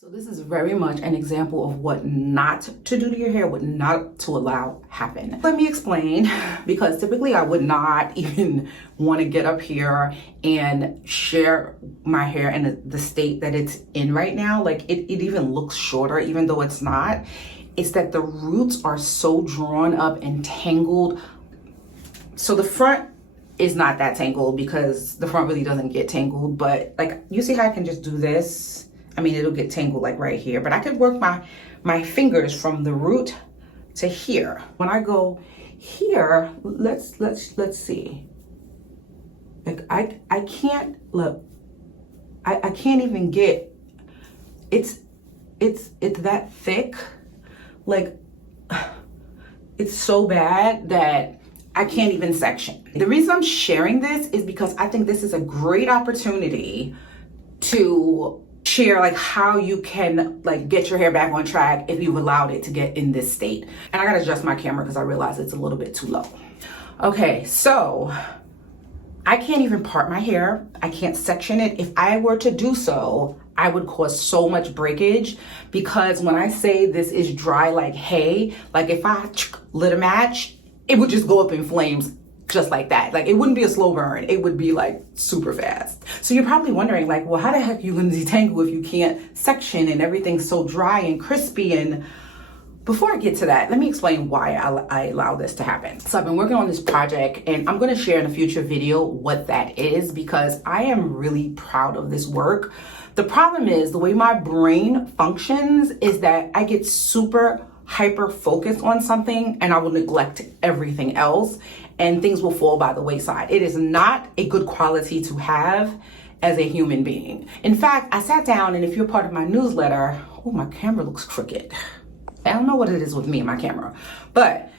So this is very much an example of what not to do to your hair, what not to allow happen. Let me explain, because typically I would not even want to get up here and share my hair in the state that it's in right now. Like it even looks shorter, even though it's not. It's that the roots are so drawn up and tangled. So the front is not that tangled because the front really doesn't get tangled, but like you see how I can just do this? I mean, it'll get tangled like right here, but I could work my fingers from the root to here. When I go here, let's see. Like I can't look. I can't even get. It's that thick. Like it's so bad that I can't even section. The reason I'm sharing this is because I think this is a great opportunity to share like how you can like get your hair back on track if you've allowed it to get in this state. And I gotta adjust my camera because I realize it's a little bit too low. Okay, so I can't even part my hair. I can't section it. If I were to do so, I would cause so much breakage, because when I say this is dry like hay, like if I lit a match, it would just go up in flames just like that. Like it wouldn't be a slow burn. It would be like super fast. So you're probably wondering like, well, how the heck are you gonna detangle if you can't section and everything's so dry and crispy? And before I get to that, let me explain why I allow this to happen. So I've been working on this project and I'm gonna share in a future video what that is, because I am really proud of this work. The problem is the way my brain functions is that I get super hyper focused on something and I will neglect everything else and things will fall by the wayside. It is not a good quality to have as a human being. In fact, I sat down, and if you're part of my newsletter, oh, my camera looks crooked. I don't know what it is with me and my camera, but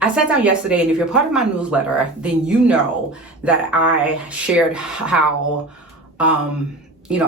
I sat down yesterday, and if you're part of my newsletter, then you know that I shared how,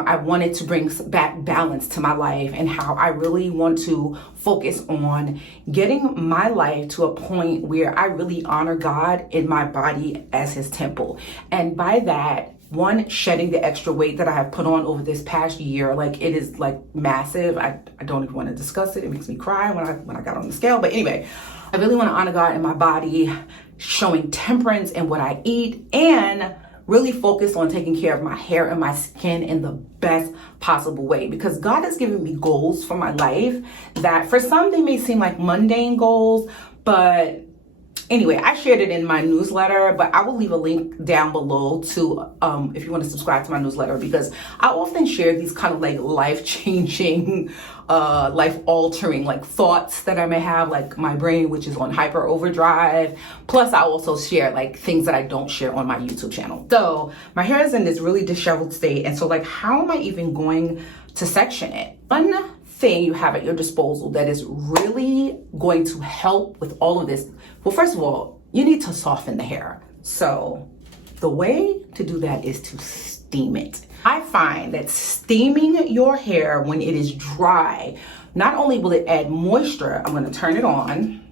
I wanted to bring back balance to my life and how I really want to focus on getting my life to a point where I really honor God in my body as his temple. And by that, one, shedding the extra weight that I have put on over this past year. Like it is like massive. I don't even want to discuss it. It makes me cry when I got on the scale. But anyway, I really want to honor God in my body, showing temperance in what I eat, and really focus on taking care of my hair and my skin in the best possible way, because God has given me goals for my life that for some they may seem like mundane goals, but anyway, I shared it in my newsletter, but I will leave a link down below to if you want to subscribe to my newsletter, because I often share these kind of like life-changing, life-altering like thoughts that I may have, like my brain, which is on hyper overdrive. Plus, I also share like things that I don't share on my YouTube channel. So my hair is in this really disheveled state, and so like, how am I even going to section it? One thing you have at your disposal that is really going to help with all of this, well, first of all, you need to soften the hair. So the way to do that is to steam it. I find that steaming your hair when it is dry, not only will it add moisture, I'm gonna turn it on.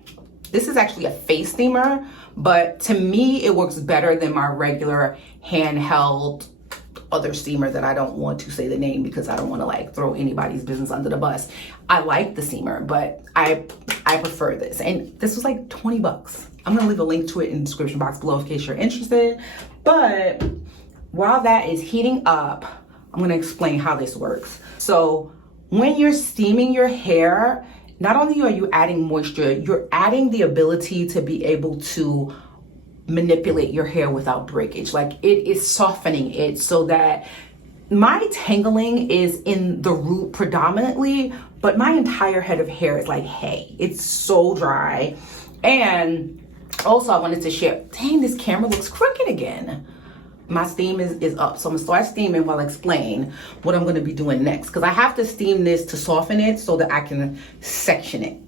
This is actually a face steamer, but to me, it works better than my regular handheld other steamer that I don't want to say the name because I don't want to like throw anybody's business under the bus. I like the steamer, but I prefer this. And this was like 20 bucks. I'm gonna leave a link to it in the description box below in case you're interested. But while that is heating up, I'm gonna explain how this works. So when you're steaming your hair, not only are you adding moisture, you're adding the ability to be able to manipulate your hair without breakage. Like it is softening it so that my tangling is in the root predominantly, but my entire head of hair is like hay. It's so dry. And also I wanted to share, dang, this camera looks crooked again. My steam is up. So I'm gonna start steaming while I explain what I'm gonna be doing next, because I have to steam this to soften it so that I can section it.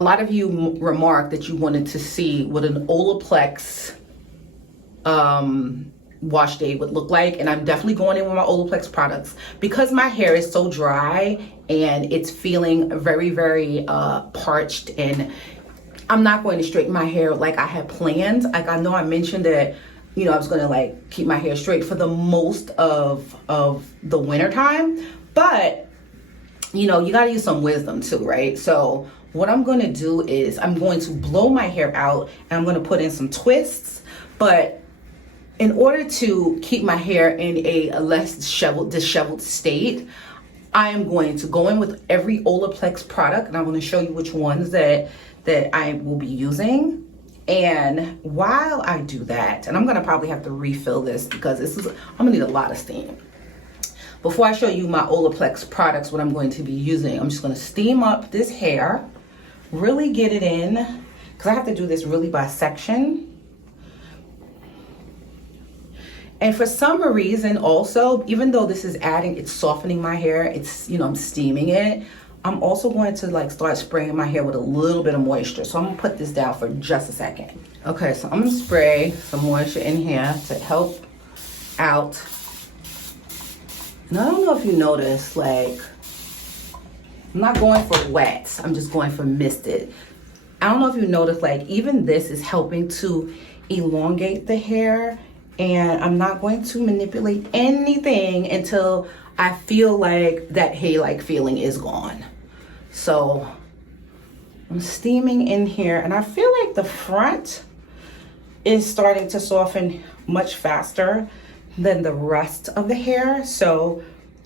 A lot of you remarked that you wanted to see what an Olaplex wash day would look like, and I'm definitely going in with my Olaplex products because my hair is so dry and it's feeling very, very parched, and I'm not going to straighten my hair like I had planned. Like I know I mentioned that, I was going to like keep my hair straight for the most of the winter time, But, you know, you gotta use some wisdom too, right? So what I'm gonna do is I'm going to blow my hair out and I'm gonna put in some twists. But in order to keep my hair in a less disheveled state, I am going to go in with every Olaplex product, and I'm going to show you which ones that I will be using. And while I do that, and I'm going to probably have to refill this because I'm going to need a lot of steam. Before I show you my Olaplex products, what I'm going to be using, I'm just going to steam up this hair, really get it in, because I have to do this really by section. And for some reason also, even though this is it's softening my hair, it's, you know, I'm steaming it, I'm also going to like start spraying my hair with a little bit of moisture. So I'm gonna put this down for just a second. Okay, so I'm gonna spray some moisture in here to help out. And I don't know if you notice, like, I'm not going for wet, I'm just going for misted. I don't know if you notice, like, even this is helping to elongate the hair. And I'm not going to manipulate anything until I feel like that hay-like feeling is gone. So I'm steaming in here, and I feel like the front is starting to soften much faster than the rest of the hair. So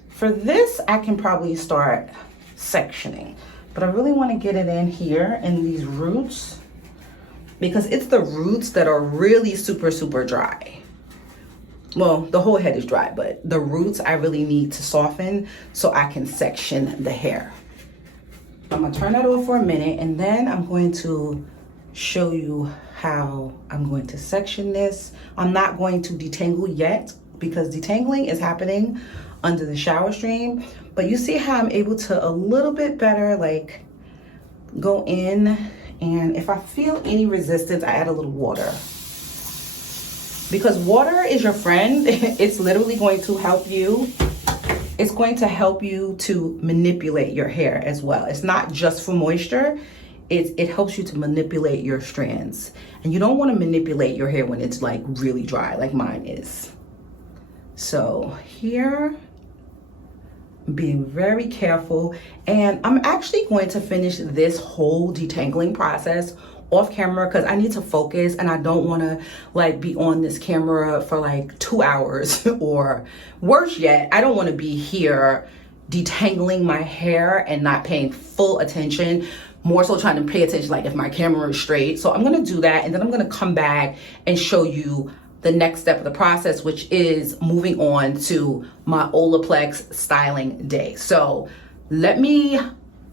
for this, I can probably start sectioning. But I really want to get it in here in these roots, because it's the roots that are really super, super dry. Well, the whole head is dry, but the roots I really need to soften so I can section the hair. I'm gonna turn that off for a minute, and then I'm going to show you how I'm going to section this. I'm not going to detangle yet because detangling is happening under the shower stream, but you see how I'm able to a little bit better like go in, and if I feel any resistance, I add a little water. Because water is your friend. It's literally going to help you. It's going to help you to manipulate your hair as well. It's not just for moisture. It helps you to manipulate your strands. And you don't want to manipulate your hair when it's like really dry, like mine is. So here, I'm being very careful. And I'm actually going to finish this whole detangling process off camera because I need to focus, and I don't want to like be on this camera for like 2 hours or worse yet, I don't want to be here detangling my hair and not paying full attention, more so trying to pay attention like if my camera is straight. So I'm going to do that, and then I'm going to come back and show you the next step of the process, which is moving on to my Olaplex styling day. So let me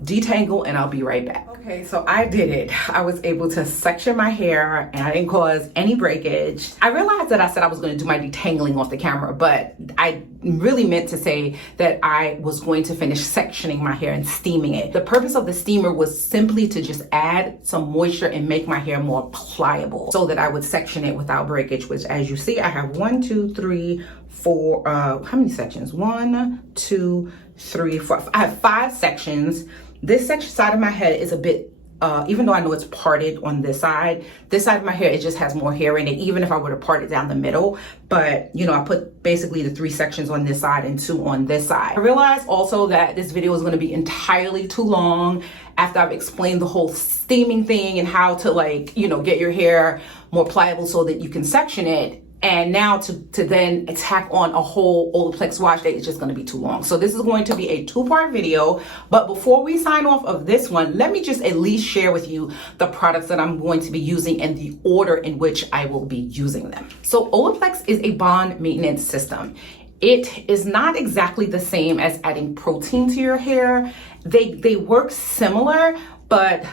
detangle and I'll be right back. Okay, so I did it. I was able to section my hair and I didn't cause any breakage. I realized that I said I was going to do my detangling off the camera, but I really meant to say that I was going to finish sectioning my hair and steaming it. The purpose of the steamer was simply to just add some moisture and make my hair more pliable so that I would section it without breakage, which as you see, I have 1, 2, 3, 4, how many sections? 1, 2, 3, 4. I have 5 sections. This section side of my head is a bit, even though I know it's parted on this side of my hair, it just has more hair in it, even if I were to part it down the middle. But, you know, I put basically the 3 sections on this side and 2 on this side. I realized also that this video is going to be entirely too long after I've explained the whole steaming thing and how to, like, you know, get your hair more pliable so that you can section it. And now to then attack on a whole Olaplex wash day is just going to be too long. So this is going to be a 2-part video. But before we sign off of this one, let me just at least share with you the products that I'm going to be using and the order in which I will be using them. So Olaplex is a bond maintenance system. It is not exactly the same as adding protein to your hair. They work similar, but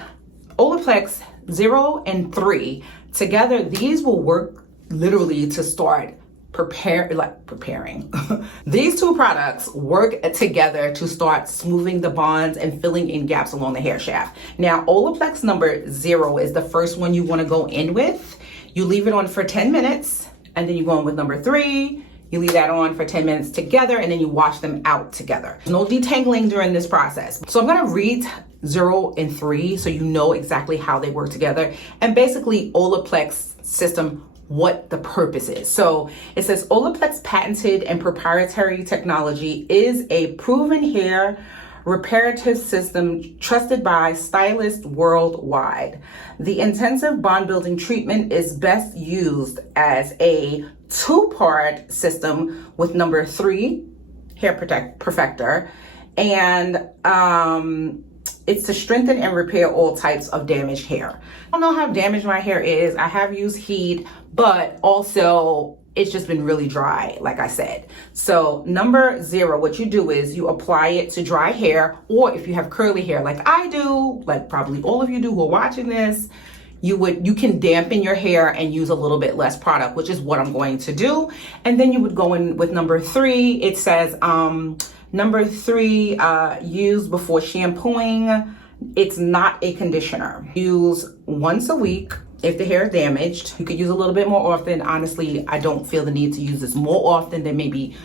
Olaplex 0 and 3 together, these will work literally to start preparing. These 2 products work together to start smoothing the bonds and filling in gaps along the hair shaft. Now, Olaplex number 0 is the first one you want to go in with. You leave it on for 10 minutes, and then you go in with number 3. You leave that on for 10 minutes together, and then you wash them out together. No detangling during this process. So I'm gonna read 0 and 3 so you know exactly how they work together. And basically, Olaplex system what the purpose is. So it says Olaplex patented and proprietary technology is a proven hair reparative system trusted by stylists worldwide. The intensive bond building treatment is best used as a two-part system with number 3 hair perfector, and it's to strengthen and repair all types of damaged hair. I don't know how damaged my hair is. I have used heat, but also it's just been really dry, like I said. So number 0, what you do is you apply it to dry hair, or if you have curly hair like I do, like probably all of you do who are watching this, you can dampen your hair and use a little bit less product, which is what I'm going to do. And then you would go in with number 3. It says number 3, use before shampooing. It's not a conditioner. Use once a week. If the hair is damaged, you could use a little bit more often. Honestly, I don't feel the need to use this more often than maybe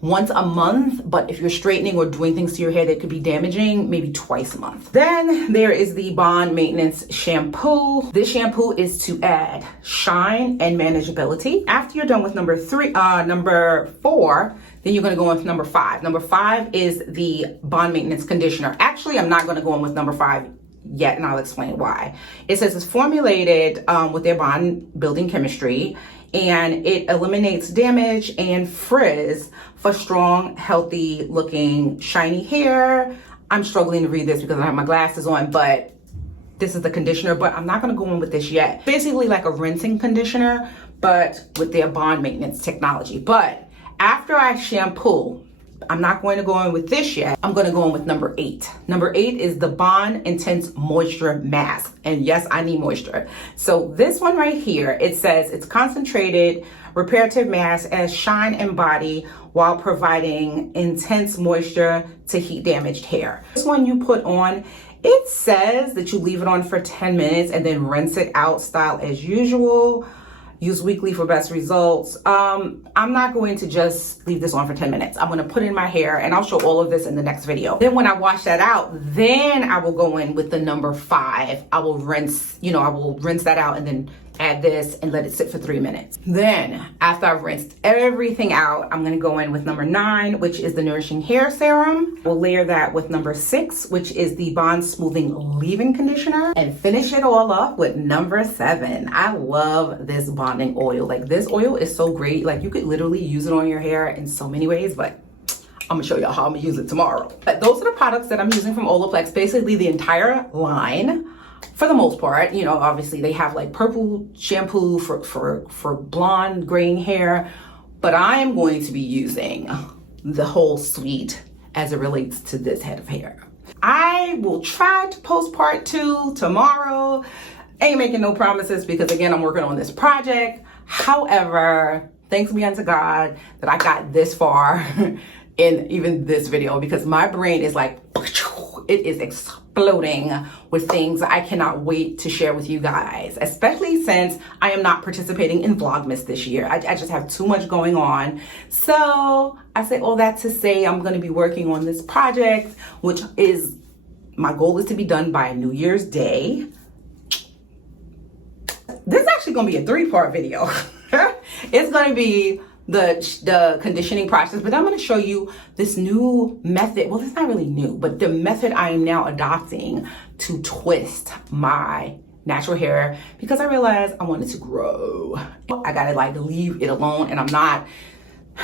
once a month, but if you're straightening or doing things to your hair that could be damaging, maybe twice a month. Then there is the Bond Maintenance Shampoo. This shampoo is to add shine and manageability. After you're done with number 4, then you're gonna go on with number 5. Number 5 is the Bond Maintenance Conditioner. Actually, I'm not gonna go on with number 5 yet, and I'll explain why. It says it's formulated with their bond building chemistry, and it eliminates damage and frizz for strong, healthy looking, shiny hair. I'm struggling to read this because I have my glasses on, but this is the conditioner, but I'm not gonna go on with this yet. Basically like a rinsing conditioner, but with their bond maintenance technology. But after I shampoo, I'm not going to go in with this yet. I'm going to go in with number 8. Number 8 is the Bond Intense Moisture Mask. And yes, I need moisture. So this one right here, it says it's concentrated reparative mask as shine and body while providing intense moisture to heat damaged hair. This one you put on, it says that you leave it on for 10 minutes and then rinse it out style as usual. Use weekly for best results. I'm not going to just leave this on for 10 minutes. I'm gonna put it in my hair, and I'll show all of this in the next video. Then when I wash that out, then I will go in with the number 5. I will rinse that out and then add this and let it sit for 3 minutes. Then after I've rinsed everything out, I'm gonna go in with number 9, which is the Nourishing Hair Serum. We'll layer that with number 6, which is the Bond Smoothing Leave-In Conditioner, and finish it all up with number 7. I love this bonding oil. Like, this oil is so great. Like, you could literally use it on your hair in so many ways, but I'm gonna show y'all how I'm gonna use it tomorrow. But those are the products that I'm using from Olaplex, basically the entire line. For the most part, you know, obviously they have like purple shampoo for blonde graying hair, but I am going to be using the whole suite as it relates to this head of hair. I will try to post part 2 tomorrow. Ain't making no promises because again, I'm working on this project. However, thanks be unto God that I got this far in even this video, because my brain is like, it is exploding with things I cannot wait to share with you guys, especially since I am not participating in Vlogmas this year. I just have too much going on. So I say all that to say I'm going to be working on this project, which is, my goal is to be done by New Year's Day. This is actually going to be a 3-part video. It's going to be the conditioning process, but I'm going to show you this new method. Well, it's not really new, but the method I am now adopting to twist my natural hair, because I realized I wanted to grow. I gotta like leave it alone, and I'm not,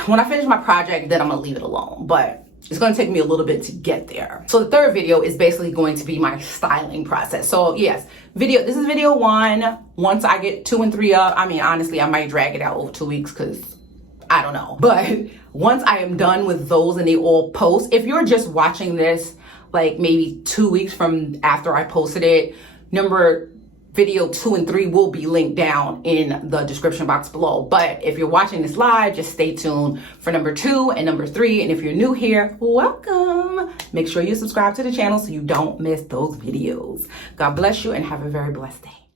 when I finish my project, then I'm gonna leave it alone, but it's gonna take me a little bit to get there. So the third video is basically going to be my styling process. So yes, this is video 1. Once I get 2 and 3 up, I mean, honestly, I might drag it out over 2 weeks because I don't know. But once I am done with those and they all post, if you're just watching this like maybe 2 weeks from after I posted it, video 2 and 3 will be linked down in the description box below. But if you're watching this live, just stay tuned for number 2 and number 3. And if you're new here, welcome. Make sure you subscribe to the channel so you don't miss those videos. God bless you and have a very blessed day.